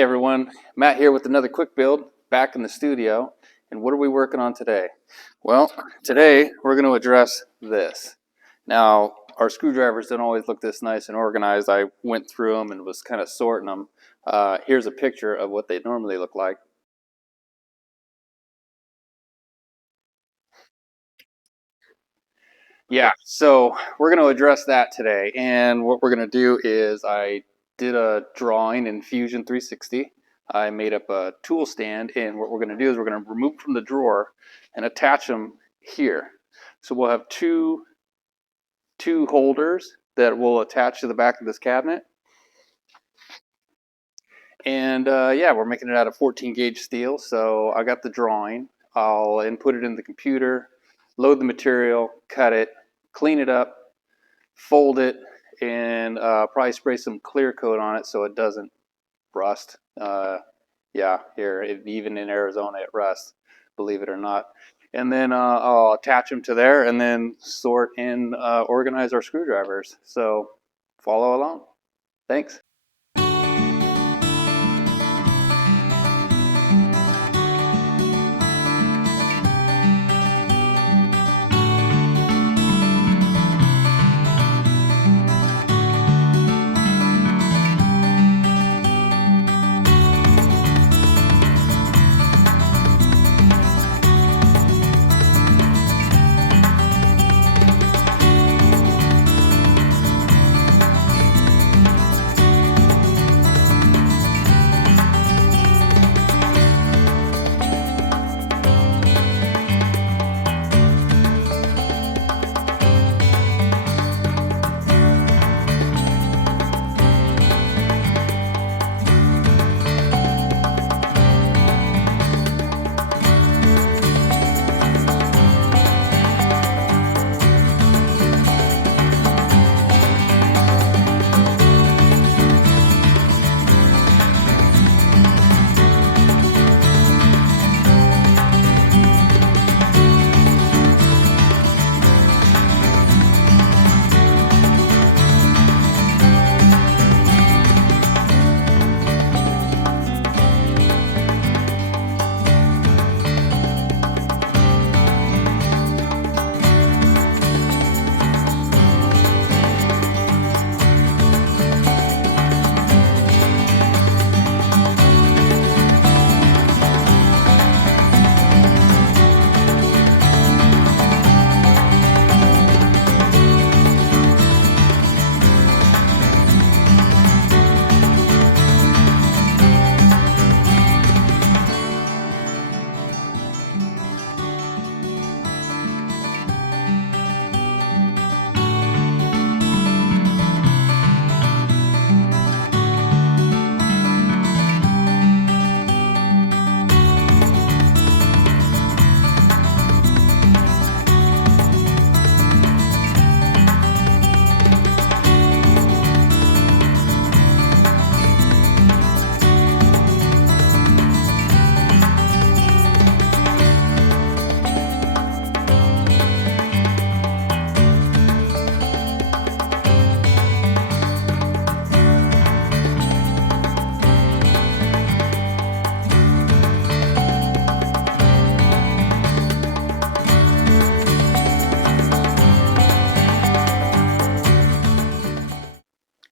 Hey everyone, Matt here with another quick build back in the studio. And what are we working on today? Well, today we're going to address this. Now, our screwdrivers don't always look this nice and organized. I went through them and was kind of sorting them. Here's a picture of what they normally look like. Yeah, so we're going to address that today. And what we're going to do is I did a drawing in Fusion 360. I made up a tool stand, and what we're going to do is we're going to remove from the drawer and attach them here. So we'll have two holders that will attach to the back of this cabinet. And yeah, we're making it out of 14 gauge steel. So I got the drawing. I'll input it in the computer, load the material, cut it, clean it up, fold it, and probably spray some clear coat on it so it doesn't rust. Yeah, here, even in Arizona, it rusts, believe it or not. And then I'll attach them to there and then sort and organize our screwdrivers. So follow along. Thanks.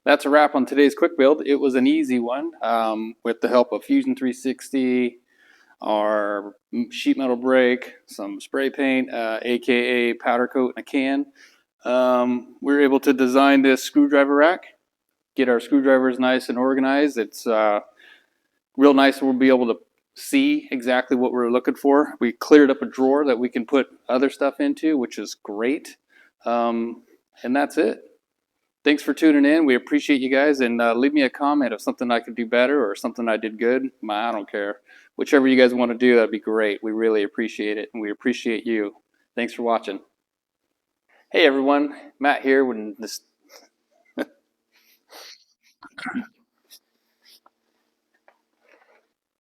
That's a wrap on today's quick build. It was an easy one with the help of Fusion 360, our sheet metal brake, some spray paint, aka powder coat in a can. We were able to design this screwdriver rack, get our screwdrivers nice and organized. It's real nice. We'll be able to see exactly what we're looking for. We cleared up a drawer that we can put other stuff into, which is great. And that's it. Thanks for tuning in. We appreciate you guys, and leave me a comment of something I could do better or something I did good. I don't care. Whichever you guys want to do, that'd be great. We really appreciate it, and we appreciate you. Thanks for watching. Hey everyone, Matt here with this